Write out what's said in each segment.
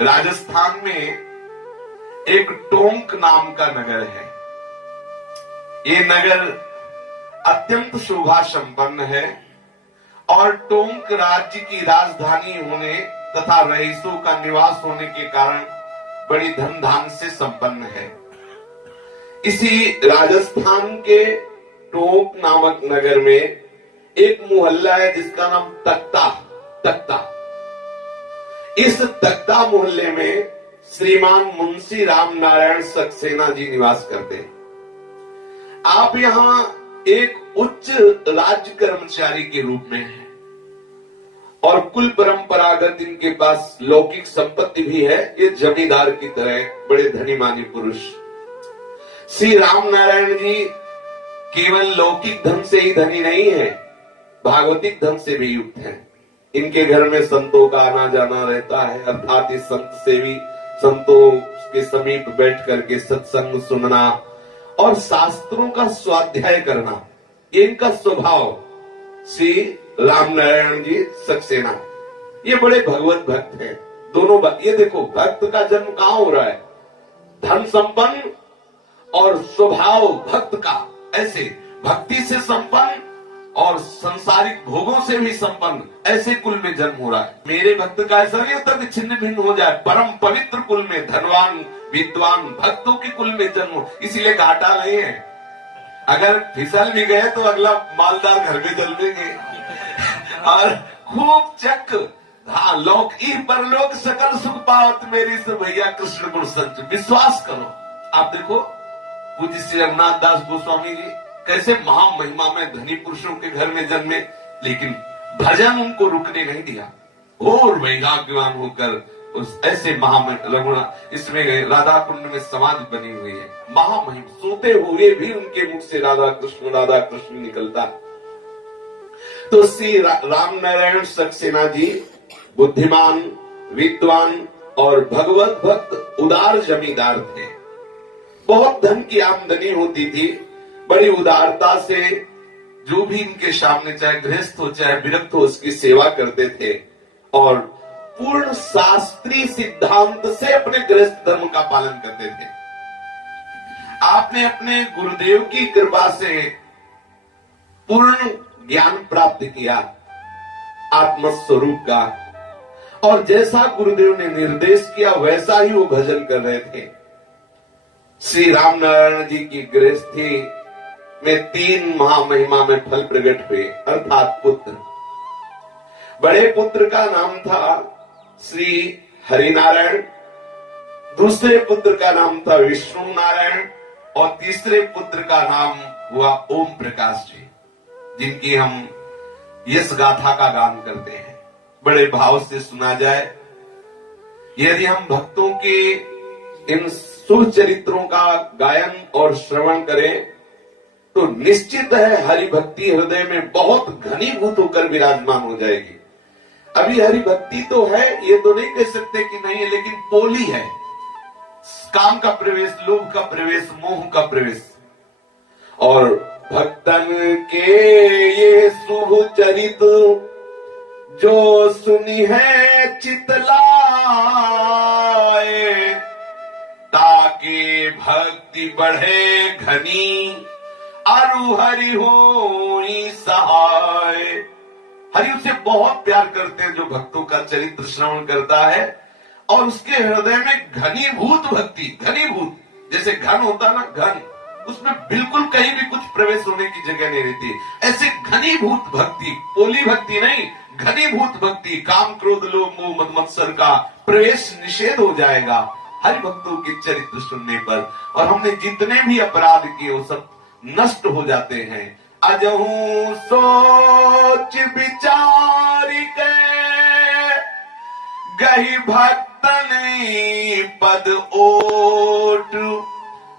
राजस्थान में एक टोंक नाम का नगर है। ये नगर अत्यंत शोभा संपन्न है और टोंक राज्य की राजधानी होने तथा रईसों का निवास होने के कारण बड़ी धन धान से संपन्न है। इसी राजस्थान के टोंक नामक नगर में एक मोहल्ला है जिसका नाम तख्ता। इस तख्ता मोहल्ले में श्रीमान मुंशी राम नारायण सक्सेना जी निवास करते हैं। आप यहां एक उच्च राज्य कर्मचारी के रूप में हैं और कुल परंपरागत इनके पास लौकिक संपत्ति भी है। ये जमींदार की तरह बड़े धनी मानी पुरुष। श्री राम नारायण जी केवल लौकिक धन से ही धनी नहीं है, भागवतिक धन से भी युक्त है। इनके घर में संतों का आना जाना रहता है, अर्थात इस संत सेवी संतों के समीप बैठ करके सत्संग सुनना और शास्त्रों का स्वाध्याय करना, ये इनका स्वभाव। श्री राम नारायण जी सक्सेना ये बड़े भगवत भक्त हैं। दोनों ये देखो, भक्त का जन्म कहां हो रहा है? धन संपन्न और स्वभाव भक्त का, ऐसे भक्ति से संपन्न और संसारिक भोगों से भी संपन्न, ऐसे कुल में जन्म हो रहा है। मेरे भक्त का ऐसा नहीं होता कि छिन्न भिन्न हो जाए। परम पवित्र कुल में धनवान विद्वान भक्तों के कुल में जन्म, इसीलिए घाटा नहीं है। अगर फिसल भी गए तो अगला मालदार घर में जल देंगे और खूब चक। हाँ, लोक ई परलोक सकल सुख पावत मेरी से भैया कृष्ण गुण संच। विश्वास करो। आप देखो पूज्य श्री रघुनाथ दास गोस्वामी जी कैसे महामहिमा में धनी पुरुषों के घर में जन्मे, लेकिन भजन उनको रुकने नहीं दिया। और वैराग्यवान होकर उस ऐसे रघुनाथ, इसमें राधा कुंड में समाधि बनी हुई है। महामहिम, सोते हुए भी उनके मुख से राधा कृष्ण निकलता। तो श्री राम नारायण सक्सेना जी बुद्धिमान विद्वान और भगवत भक्त उदार जमींदार थे। बहुत धन की आमदनी होती थी। बड़ी उदारता से जो भी इनके सामने, चाहे गृहस्थ हो चाहे विरक्त हो, उसकी सेवा करते थे और पूर्ण शास्त्रीय सिद्धांत से अपने गृहस्थ धर्म का पालन करते थे। आपने अपने गुरुदेव की कृपा से पूर्ण ज्ञान प्राप्त किया आत्मस्वरूप का, और जैसा गुरुदेव ने निर्देश किया वैसा ही वो भजन कर रहे थे। श्री राम नारायण जी की गृहस्थी में 3 महामहिमा में फल प्रकट हुए, अर्थात पुत्र। बड़े पुत्र का नाम था श्री हरिनारायण, दूसरे पुत्र का नाम था विष्णु नारायण और तीसरे पुत्र का नाम हुआ ओम प्रकाश जी, जिनकी हम यश गाथा का गान करते हैं। बड़े भाव से सुना जाए। यदि हम भक्तों के इन शुभ चरित्रों का गायन और श्रवण करें तो निश्चित है हरि भक्ति हृदय में बहुत घनीभूत होकर विराजमान हो जाएगी। अभी हरि भक्ति तो है, ये तो नहीं कह सकते कि नहीं है, लेकिन पोली है। काम का प्रवेश, लोभ का प्रवेश, मोह का प्रवेश। और भक्तन के ये शुभ चरित जो सुनी है चितलाए, ताकि भक्ति बढ़े घनी अरु हरि होई सहाय। हरि उसे बहुत प्यार करते हैं जो भक्तों का चरित्र श्रवण करता है और उसके हृदय में घनीभूत भक्ति, घनीभूत जैसे घन होता ना, घन, उसमें बिल्कुल कहीं भी कुछ प्रवेश होने की जगह नहीं रहती। ऐसे घनीभूत भक्ति, पोली भक्ति नहीं, घनीभूत भक्ति, काम क्रोध लोभ मोह मद मत्सर का प्रवेश निषेध हो जाएगा हरि भक्तों के चरित्र सुनने पर। और हमने जितने भी अपराध किए वो सब नष्ट हो जाते हैं। अजहू सोच विचार के गही भक्तन पद ओट,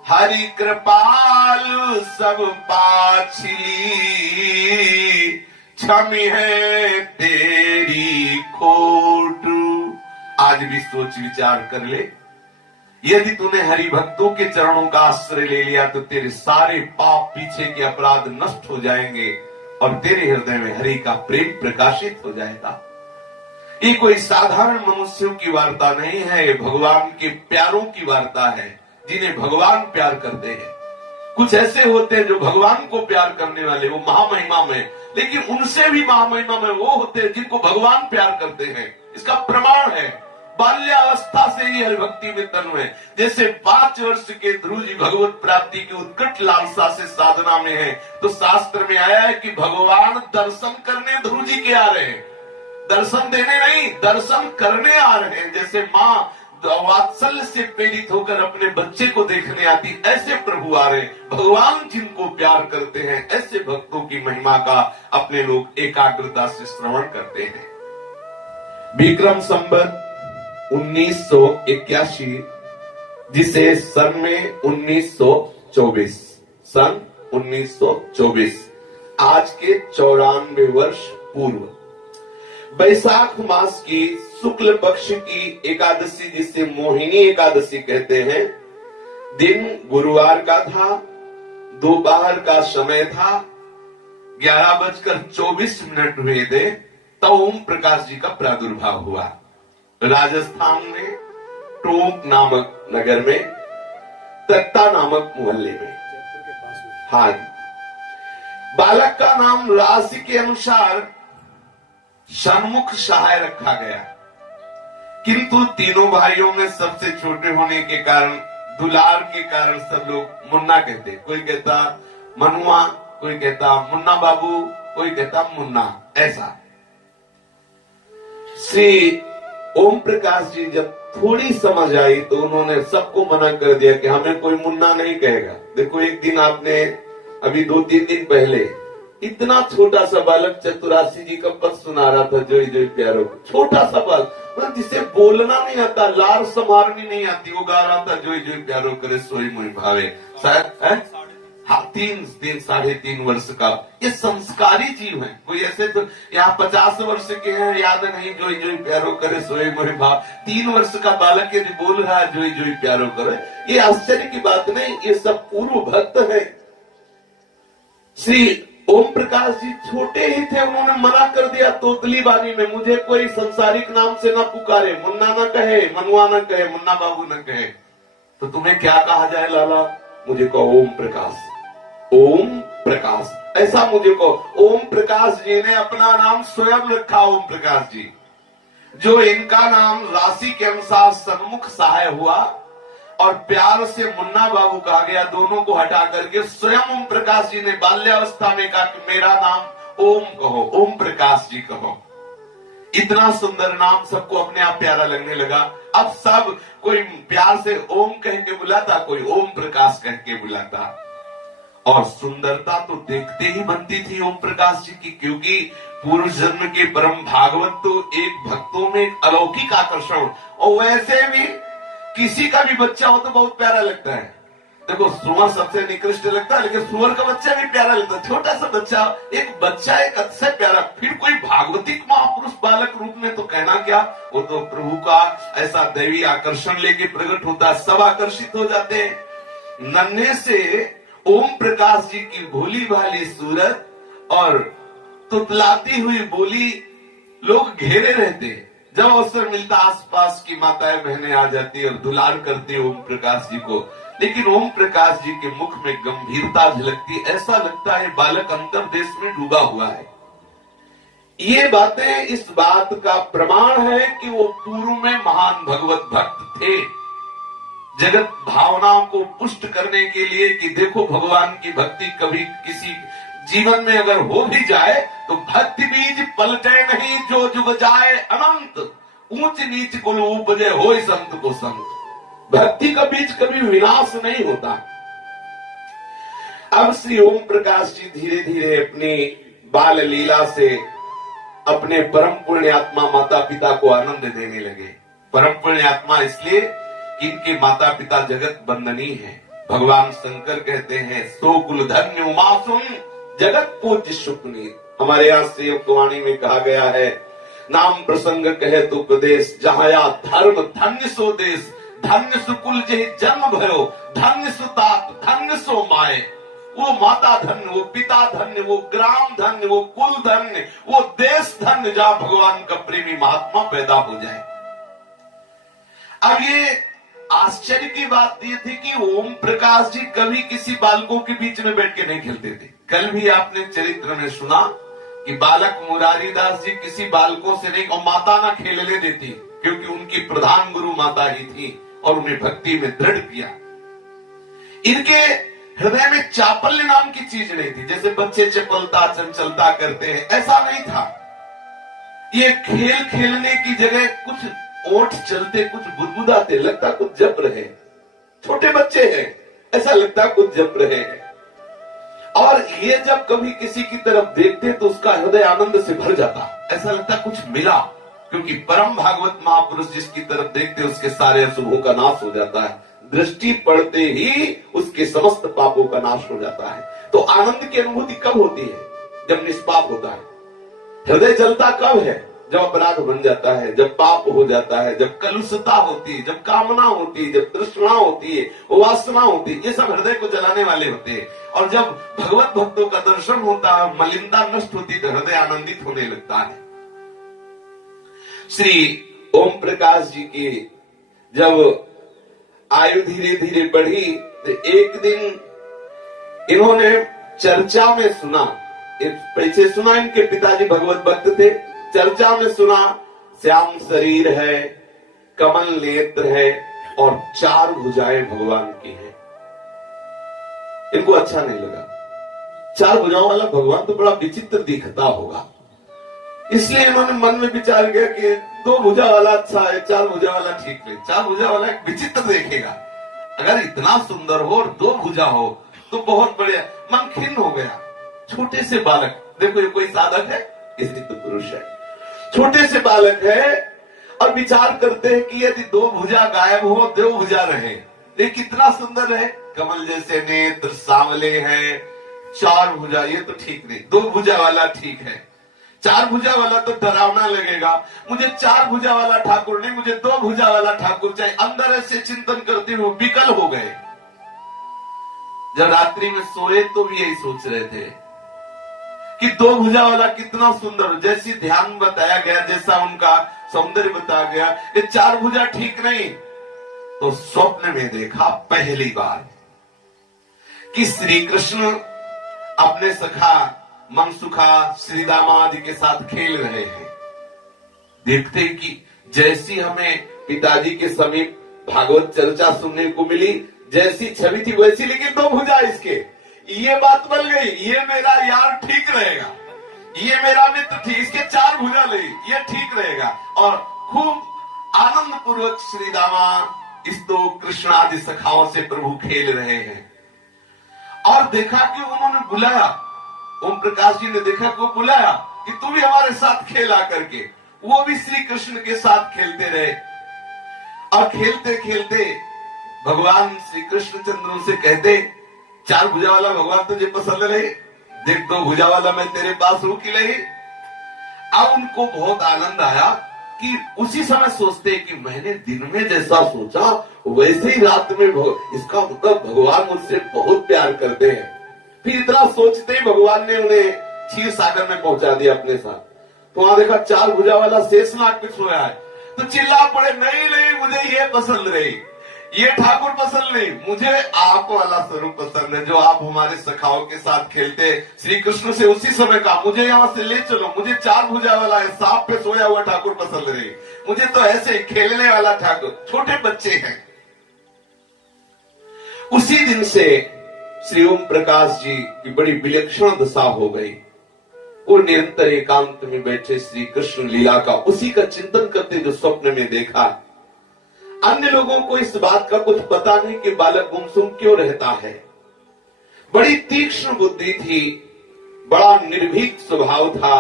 हरि कृपाल सब पाछली, क्षमी है तेरी खोट। आज भी सोच विचार कर ले, यदि तूने हरि भक्तों के चरणों का आश्रय ले लिया तो तेरे सारे पाप, पीछे के अपराध नष्ट हो जाएंगे और तेरे हृदय में हरि का प्रेम प्रकाशित हो जाएगा। ये कोई साधारण मनुष्यों की वार्ता नहीं है, ये भगवान के प्यारों की वार्ता है, जिन्हें भगवान प्यार करते हैं। कुछ ऐसे होते हैं जो भगवान को प्यार करने वाले, वो महामहिमा में, लेकिन उनसे भी महामहिमा में वो होते हैं जिनको भगवान प्यार करते हैं। इसका प्रमाण है बाल्यावस्था से ही हरिभक्ति में तन्मय है। जैसे 5 वर्ष के ध्रुव जी भगवत प्राप्ति की उत्कट लालसा से साधना में है, तो शास्त्र में आया है कि भगवान दर्शन करने ध्रुव जी के आ रहे हैं, दर्शन देने नहीं, दर्शन करने आ रहे हैं। जैसे माँ वात्सल्य से प्रेरित होकर अपने बच्चे को देखने आती, ऐसे प्रभु आ रहे। भगवान जिनको प्यार करते हैं, ऐसे भक्तों की महिमा का अपने लोग एकाग्रता से श्रवण करते हैं। विक्रम संवत 1981, जिसे सन में 1924, सन 1924, आज के 94 वर्ष पूर्व वैशाख मास की शुक्ल पक्ष की एकादशी, जिसे मोहिनी एकादशी कहते हैं, दिन गुरुवार का था, दोपहर का समय था, 11:24 हुए थे, तब ओम प्रकाश जी का प्रादुर्भाव हुआ। राजस्थान में टोंक नामक नगर में, तख्ता नामक मोहल्ले में। हाँ, बालक का नाम राशि के अनुसार सन्मुख सहाय रखा गया, किंतु तीनों भाइयों में सबसे छोटे होने के कारण, दुलार के कारण सब लोग मुन्ना कहते। कोई कहता मनुआ, कोई कहता मुन्ना बाबू, कोई कहता मुन्ना। ऐसा श्री ओम प्रकाश जी जब थोड़ी समझ आई तो उन्होंने सबको मना कर दिया कि हमें कोई मुन्ना नहीं कहेगा। देखो, एक दिन आपने अभी 2-3 दिन पहले इतना छोटा सा बालक चतुरासी जी का पद सुना रहा था, जोई जोई प्यारो। छोटा सा बालक, मतलब जिसे बोलना नहीं आता, लार संभारनी नहीं आती, वो गा रहा था जोई जोई प्यारो करे सोई मोई भावे। शायद हाँ 3-3.5 वर्ष का। ये संस्कारी जीव है। कोई ऐसे तो यहाँ 50 वर्ष के हैं, याद नहीं जोई जोई प्यारो करे सोई मोई भाव। 3 वर्ष का बालक यदि बोल रहा है जोई जोई प्यारो करे, ये आश्चर्य की बात नहीं, ये सब पूर्व भक्त है। श्री ओम प्रकाश जी छोटे ही थे, उन्होंने मना कर दिया तोतली बानी में, मुझे कोई संसारिक नाम से ना पुकारे, मुन्ना न कहे, मनुआ न कहे, मुन्ना बाबू न कहे, तो तुम्हें क्या कहा जाए लाला? मुझे कहो ओम प्रकाश, ओम प्रकाश, ऐसा मुझे कहो। ओम प्रकाश जी ने अपना नाम स्वयं रखा, ओम प्रकाश जी। जो इनका नाम राशि के अनुसार सन्मुख सहाय हुआ और प्यार से मुन्ना बाबू कहा गया, दोनों को हटा करके स्वयं ओम प्रकाश जी ने बाल्यावस्था में कहा कि मेरा नाम ओम कहो, ओम प्रकाश जी कहो। इतना सुंदर नाम सबको अपने आप प्यारा लगने लगा। अब सब कोई प्यार से ओम कह के बुलाता, कोई ओम प्रकाश कह के बुलाता। और सुंदरता तो देखते ही बनती थी ओम प्रकाश जी की, क्योंकि पूर्व जन्म के परम भागवत तो एक भक्तों में एक अलौकिक आकर्षण, और वैसे भी किसी का भी बच्चा हो तो बहुत प्यारा लगता है। देखो, सुअर सबसे निकृष्ट लगता है, लेकिन सुअर का बच्चा भी प्यारा लगता है। छोटा सा बच्चा, एक बच्चा एक अतिशय प्यारा, फिर कोई भागवतिक महापुरुष बालक रूप में तो कहना क्या, वो तो प्रभु का ऐसा दैवी आकर्षण लेके प्रकट होता है, सब आकर्षित हो जाते हैं। नन्हे से ओम प्रकाश जी की भोली भाली सूरत और तुतलाती हुई बोली लोग घेरे रहते। जब अवसर मिलता आसपास की माताएं बहनें आ जाती और दुलार करती ओम प्रकाश जी को, लेकिन ओम प्रकाश जी के मुख में गंभीरता झलकती, ऐसा लगता है बालक अंतर्देश में डूबा हुआ है। ये बातें इस बात का प्रमाण है कि वो पूर्व में महान भगवत भक्त थे। जगत भावनाओं को पुष्ट करने के लिए कि देखो भगवान की भक्ति कभी किसी जीवन में अगर हो भी जाए तो भक्ति बीज पलटे नहीं, जो जुग जाए अनंत, ऊंच नीच को उपजे हो संत को संत। भक्ति का बीज कभी विनाश नहीं होता। अब श्री ओम प्रकाश जी धीरे धीरे अपनी बाल लीला से अपने परम पुण्य आत्मा माता पिता को आनंद देने लगे। परम पुण्य आत्मा इसलिए कि इनके माता पिता जगत बंदनी है। भगवान शंकर कहते हैं, सो कुल धन्य उमासुन जगत पूज्य शुक्नी। हमारे यहाँ सेवकवाणी में कहा गया है, नाम प्रसंग कहे तो प्रदेश, जहाँ या धर्म धन्य सो देश, धन्य सुकुल जहि जन्म भयो, धन्य सुतात धन्य सो माए। वो माता धन्य, वो पिता धन्य, वो ग्राम धन्य, वो कुल धन्य, वो देश धन्य, जहां भगवान का प्रेमी महात्मा पैदा हो जाए। अब ये आश्चर्य की बात ये थी कि ओम प्रकाश जी कभी किसी बालकों के बीच में बैठ के नहीं खेलते थे। कल भी आपने चरित्र में सुना कि बालक मुरारी दास जी किसी बालकों से नहीं, और माता ना खेलने देती, क्योंकि उनकी प्रधान गुरु माता ही थी और उन्हें भक्ति में दृढ़ किया। इनके हृदय में चापल्य नाम की चीज नहीं थी, जैसे बच्चे चपलता चंचलता करते हैं, ऐसा नहीं था। ये खेल खेलने की जगह कुछ ओठ चलते, कुछ बुदबुदाते, लगता कुछ जप रहे, छोटे बच्चे हैं, ऐसा लगता कुछ जप रहे हैं। और ये जब कभी किसी की तरफ देखते तो उसका हृदय आनंद से भर जाता, ऐसा लगता कुछ मिला, क्योंकि परम भागवत महापुरुष जिसकी तरफ देखते उसके सारे अशुभों का नाश हो जाता है, दृष्टि पड़ते ही उसके समस्त पापों का नाश हो जाता है। तो आनंद की अनुभूति कब होती है? जब निष्पाप होता है। हृदय जलता कब है? जब अपराध बन जाता है, जब पाप हो जाता है, जब कलुषता होती है, जब कामना होती है, जब तृष्णा होती है, वासना होती है, ये सब हृदय को जलाने वाले होते हैं। और जब भगवत भक्तों का दर्शन होता है, मलिनता नष्ट होती है, तो हृदय आनंदित होने लगता है। श्री ओम प्रकाश जी की जब आयु धीरे धीरे बढ़ी तो एक दिन इन्होंने चर्चा में सुना, पीछे सुना इनके पिताजी भगवत भक्त थे, चर्चा में सुना श्याम शरीर है, कमल नेत्र है और 4 भुजाएं भगवान की हैं। इनको अच्छा नहीं लगा, 4 भुजाओं वाला भगवान तो बड़ा विचित्र दिखता होगा, इसलिए इन्होंने मन में विचार किया कि 2 भुजा वाला अच्छा है, 4 भुजा वाला ठीक नहीं। 4 भुजा वाला एक विचित्र देखेगा, अगर इतना सुंदर हो और 2 भुजा हो तो बहुत बढ़िया। मन खिन्न हो गया। छोटे से बालक, देखो ये कोई साधक है, इसलिए तो पुरुष है, छोटे से बालक है और विचार करते हैं कि यदि 2 भुजा गायब हो, 2 भुजा रहे, ये कितना सुंदर है, कमल जैसे नेत्र, सांवले हैं, 4 भुजा, ये तो ठीक नहीं, 2 भुजा वाला ठीक है। 4 भुजा वाला तो डरावना लगेगा, मुझे 4 भुजा वाला ठाकुर नहीं, मुझे 2 भुजा वाला ठाकुर चाहिए। अंदर ऐसे चिंतन करते हुए विकल हो गए। जब रात्रि में सोए तो भी यही सोच रहे थे कि 2 भुजा वाला कितना सुंदर, जैसी ध्यान बताया गया, जैसा उनका सौंदर्य बताया गया, ये 4 भुजा ठीक नहीं। तो स्वप्न में देखा पहली बार कि श्री कृष्ण अपने सखा मनसुखा श्री दामादि के साथ खेल रहे हैं। देखते कि जैसी हमें पिताजी के समीप भागवत चर्चा सुनने को मिली, जैसी छवि थी वैसी, लेकिन 2 भुजा इसके, ये बात बन गई, ये मेरा यार ठीक रहेगा, ये मेरा मित्र ठीक, इसके 4 भुजा ले, ये ठीक रहेगा। और खूब आनंद पूर्वक श्री दामा इस 2 कृष्ण आदि सखाओं से प्रभु खेल रहे हैं। और देखा कि उन्होंने बुलाया, ओम प्रकाश जी ने देखा कि वो बुलाया कि तू भी हमारे साथ खेल आकर के। वो भी श्री कृष्ण के साथ खेलते रहे और खेलते खेलते भगवान श्री कृष्ण चंद्र से कहते, 4 भुजा वाला भगवान तुझे पसंद रहे, देख 2 भुजा वाला मैं तेरे पास हूं कि नहीं। अब उनको बहुत आनंद आया कि उसी समय सोचते कि मैंने दिन में जैसा सोचा वैसे ही रात में इसका मतलब भगवान मुझसे बहुत प्यार करते हैं। फिर इतना सोचते ही भगवान ने उन्हें क्षीर सागर में पहुंचा दिया अपने साथ। तो वहां देखा 4 भुजा वाला शेषनाग पे सोया है, तो चिल्ला पड़े, नहीं नहीं मुझे ये पसंद नहीं, ये ठाकुर पसंद नहीं, मुझे आप वाला स्वरूप पसंद है जो आप हमारे सखाओं के साथ खेलते श्री कृष्ण से। उसी समय कहा मुझे यहाँ से ले चलो, मुझे 4 भुजा वाला है, सांप पे सोया हुआ ठाकुर पसंद नहीं, मुझे तो ऐसे ही खेलने वाला ठाकुर, छोटे बच्चे हैं। उसी दिन से श्री ओम प्रकाश जी की बड़ी विलक्षण दशा हो गई। वो निरंतर एकांत में बैठे श्री कृष्ण लीला का उसी का चिंतन करते जो स्वप्न में देखा। अन्य लोगों को इस बात का कुछ पता नहीं कि बालक गुमसुम क्यों रहता है। बड़ी तीक्ष्ण बुद्धि थी, बड़ा निर्भीक स्वभाव था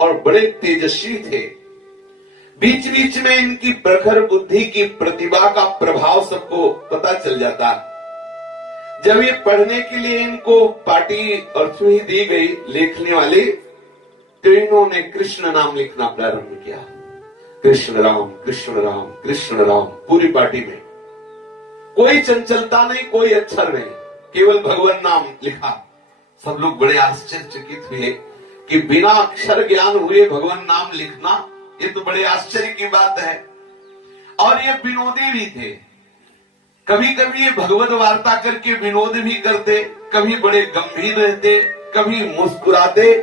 और बड़े तेजस्वी थे। बीच बीच में इनकी प्रखर बुद्धि की प्रतिभा का प्रभाव सबको पता चल जाता। जब ये पढ़ने के लिए इनको पाटी और सुई दी गई लेखने वाली, तो इन्होंने कृष्ण नाम लिखना प्रारंभ किया। कृष्ण राम कृष्ण राम कृष्ण राम, पूरी पार्टी में कोई चंचलता नहीं, कोई अक्षर नहीं, केवल भगवान नाम लिखा। सब लोग बड़े आश्चर्यचकित हुए कि बिना अक्षर ज्ञान हुए भगवान नाम लिखना, ये तो बड़े आश्चर्य की बात है। और ये विनोदी भी थे। कभी कभी ये भगवत वार्ता करके विनोद भी करते, कभी बड़े गंभीर रहते, कभी मुस्कुराते।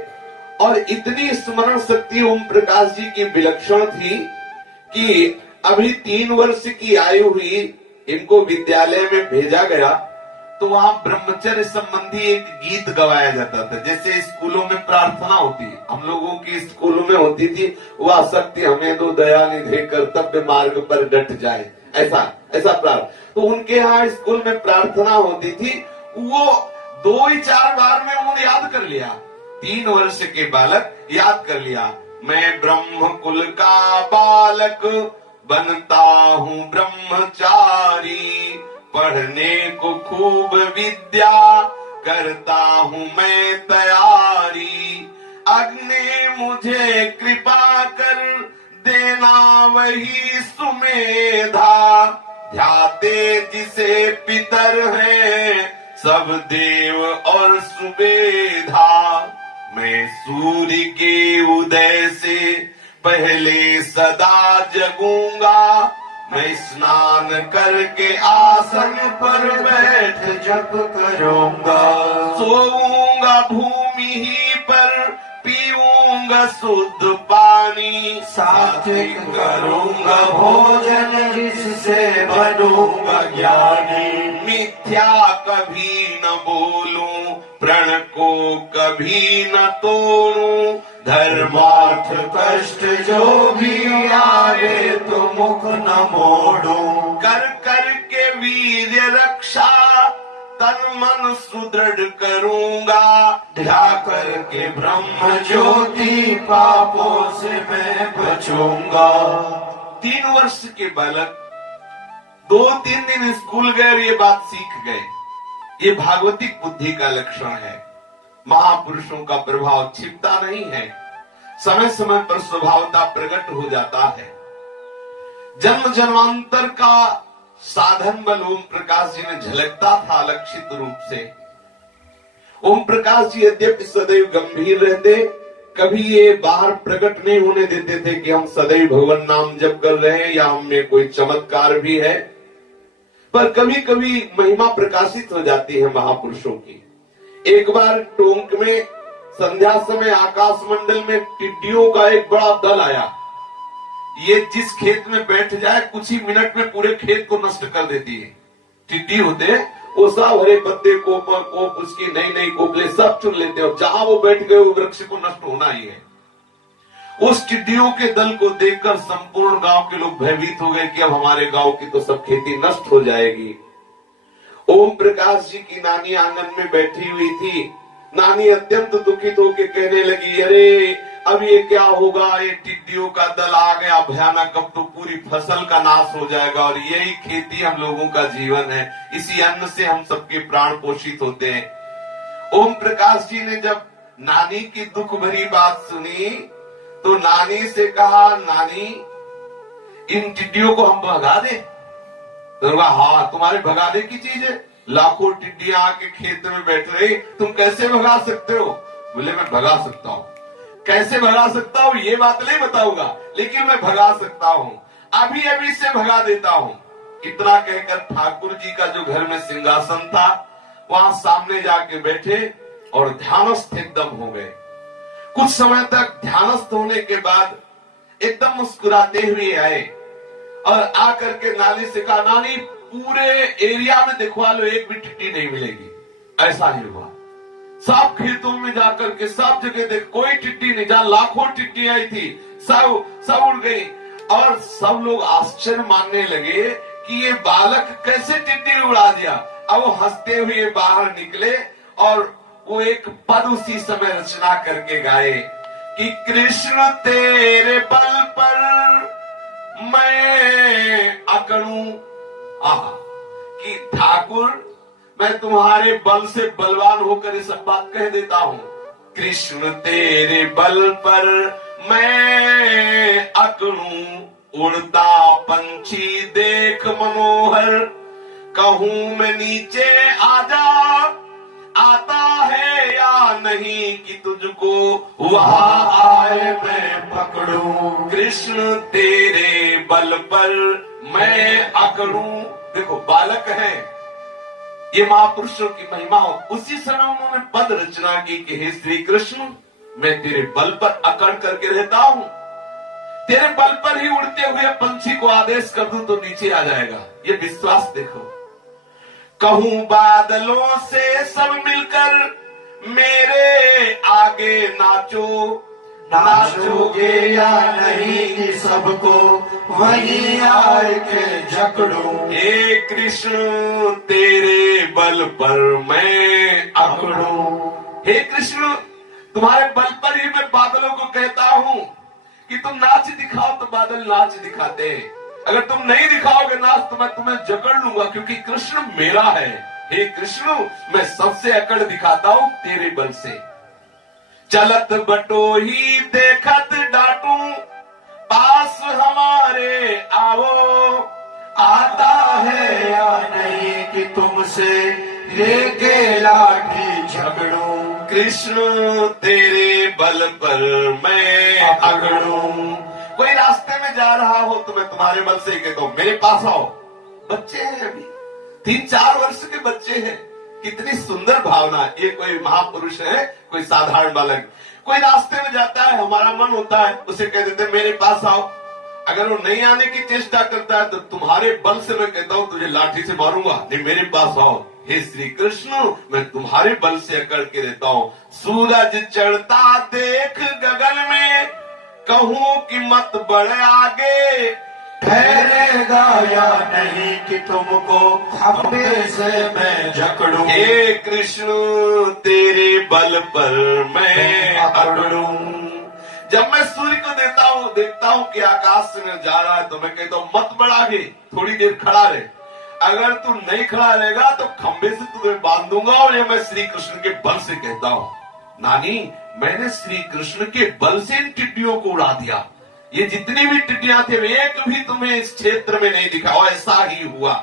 और इतनी स्मरण शक्ति ओम प्रकाश जी की विलक्षण थी कि अभी 3 वर्ष की आयु हुई, इनको विद्यालय में भेजा गया तो वहां ब्रह्मचर्य संबंधी एक गीत गवाया जाता था। जैसे स्कूलों में प्रार्थना होती, हम लोगों की स्कूलों में होती थी, वह शक्ति हमें दो दया निधे कर्तव्य मार्ग पर डट जाए, ऐसा प्रार्थना। तो उनके यहाँ स्कूल में प्रार्थना होती थी, वो 2 ही 4 बार में उन्होंने याद कर लिया। 3 वर्ष के बालक याद कर लिया, मैं ब्रह्म कुल का बालक बनता हूँ ब्रह्मचारी, पढ़ने को खूब विद्या करता हूँ मैं तैयारी, अग्नि मुझे कृपा कर देना वही सुमेधा, ध्याते जिसे पितर हैं सब देव और सुबेधा, मैं सूर्य के उदय से पहले सदा जगूंगा, मैं स्नान करके आसन पर बैठ जप करूंगा, सोऊंगा भूमि ही पर पीऊंगा शुद्ध पानी, सात्विक करूंगा भोजन जिससे बनूंगा ज्ञानी, मिथ्या कभी न बोलूं प्रण को कभी न तोड़ूं, धर्मार्थ कष्ट जो भी आवे तो मुख न मोड़ूं, कर कर के वीर रक्षा तन मन सुदृढ़ करूंगा, ध्या करके ब्रह्म ज्योति पापों से मैं बचूंगा। 3 वर्ष के बालक 2-3 दिन स्कूल गए और ये बात सीख गए। ये भागवतिक बुद्धि का लक्षण है। महापुरुषों का प्रभाव छिपता नहीं है, समय समय पर स्वभावता प्रकट हो जाता है। जन्म जन्मांतर का साधन बल ओम प्रकाश जी ने झलकता था लक्षित रूप से। ओम प्रकाश जी यद्यपि सदैव गंभीर रहते, कभी ये बाहर प्रकट नहीं होने देते थे कि हम सदैव भगवान नाम जप कर रहे हैं या हम में कोई चमत्कार भी है, पर कभी कभी महिमा प्रकाशित हो जाती है महापुरुषों की। एक बार टोंक में संध्या समय आकाश मंडल में टिड्डियों का एक बड़ा दल आया। ये जिस खेत में बैठ जाए कुछ ही मिनट में पूरे खेत को नष्ट कर देती है। टिड्डी होते हैं, वो सब हरे पत्ते कोप उसकी नई नई कोपले सब चुन लेते हैं और जहां वो बैठ गए वो वृक्ष को नष्ट होना ही है। उस टिड्डियों के दल को देखकर संपूर्ण गांव के लोग भयभीत हो गए कि अब हमारे गांव की तो सब खेती नष्ट हो जाएगी। ओम प्रकाश जी की नानी आंगन में बैठी हुई थी। नानी अत्यंत दुखित होकर कहने लगी, अरे अब ये क्या होगा, ये टिड्डियों का दल आ गया भयानक, अब तो पूरी फसल का नाश हो जाएगा और यही खेती हम लोगों का जीवन है, इसी अन्न से हम सबके प्राण पोषित होते हैं। ओम प्रकाश जी ने जब नानी की दुख भरी बात सुनी तो नानी से कहा, नानी इन टिड्डियों को हम भगा दें? तो हाँ, तुम्हारे भगाने की चीज है, लाखों टिड्डियां आके खेत में बैठ रही, तुम कैसे भगा सकते हो? बोले मैं भगा सकता हूँ। कैसे भगा सकता हूँ ये बात नहीं बताऊंगा, लेकिन मैं भगा सकता हूँ, अभी अभी से भगा देता हूँ। इतना कहकर ठाकुर जी का जो घर में सिंहासन था वहां सामने जाके बैठे और ध्यानस्थ एकदम हो गए। कुछ समय तक ध्यानस्थ होने के बाद एकदम मुस्कुराते हुए आए और आकर के नानी से कहा, नानी पूरे एरिया में दिखवा लो, एक भी टिड्डी नहीं मिलेगी। ऐसा ही हुआ। सब खेतों में जाकर के सब जगह देख, कोई टिड्डी नहीं, जहां लाखों टिड्डी आई थी सब उड़ गई। और सब लोग आश्चर्य मानने लगे कि ये बालक कैसे टिड्डी उड़ा दिया। अब वो हंसते हुए बाहर निकले और वो एक पद उसी समय रचना करके गाए कि कृष्ण तेरे बल पर मैं अकड़ूं, कि ठाकुर मैं तुम्हारे बल से बलवान होकर ये सब बात कह देता हूं। कृष्ण तेरे बल पर मैं अकड़ूं, उड़ता पंछी देख मनोहर, कहूं मैं नीचे आजा, आता है या नहीं कि तुझको वहां आए मैं पकड़ूं। कृष्ण तेरे बल पर मैं अकड़ूं। देखो बालक है, ये महापुरुषों की महिमा हो। उसी समय उन्होंने पद रचना की कि हे श्री कृष्ण, मैं तेरे बल पर अकड़ करके रहता हूं, तेरे बल पर ही उड़ते हुए पंछी को आदेश कर दूं तो नीचे आ जाएगा। ये विश्वास देखो। कहूं बादलों से सब मिलकर मेरे आगे नाचो, नाचोगे या नहीं कि सबको वहीं आए के जकड़ूं। हे कृष्ण तेरे बल पर मैं अकड़ूं। हे कृष्ण तुम्हारे बल पर ही मैं बादलों को कहता हूं कि तुम नाच दिखाओ तो बादल नाच दिखाते हैं, अगर तुम नहीं दिखाओगे नाच तो मैं तुम्हें जकड़ लूंगा, क्योंकि कृष्ण मेरा है। हे कृष्ण मैं सबसे अकड़ दिखाता हूं तेरे बल से। चलत बटोही देखत डांटू, पास हमारे आओ, आता है या नहीं कि तुमसे लेके लाठी झगड़ूं। कृष्ण तेरे बल पर मैं अकड़ूं। कोई रास्ते में जा रहा हो तो मैं तुम्हारे बल से ही कहता हूं मेरे पास आओ। बच्चे हैं अभी 3-4 वर्ष के बच्चे हैं, कितनी सुंदर भावना। ये कोई महापुरुष है, कोई साधारण बालक। कोई रास्ते में जाता है, हमारा मन होता है उसे कह देते मेरे पास आओ। अगर वो नहीं आने की चेष्टा करता है तो तुम्हारे बल से मैं कहता हूं तुझे लाठी से मारूंगा, नहीं मेरे पास आओ। हे श्री कृष्ण मैं तुम्हारे बल से अकड़ के रहता हूं। सूरज चढ़ता देख गगन में, कहूं कि मत बढ़ आगे, ठहरेगा या नहीं कि तुमको खंबे से मैं जकड़ूं। हे कृष्ण तेरे बल पर मैं अकड़ूं। जब मैं सूर्य को देखता हूं कि आकाश में जा रहा है तो मैं कहता हूं मत बढ़ आगे, थोड़ी देर खड़ा रहे। अगर तू नहीं खड़ा रहेगा तो खंबे से तुम्हें बांध दूंगा। और ये मैं श्री कृष्ण के बल से कहता हूं। नानी मैंने श्री कृष्ण के बल से इन टिड्डियों को उड़ा दिया। ये जितनी भी टिड्डियां थे एक भी तुम्हें इस क्षेत्र में नहीं दिखा। और ऐसा ही हुआ।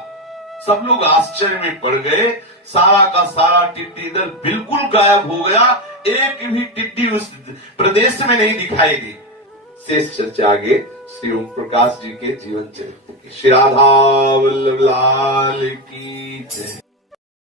सब लोग आश्चर्य में पड़ गए। सारा का सारा टिड्डी दल बिल्कुल गायब हो गया, एक भी टिड्डी उस प्रदेश में नहीं दिखाई दी। शेष चर्चा आगे श्री ओम प्रकाश जी के जीवन चरित्र की। श्री राधा वल्लभ लाल की जय।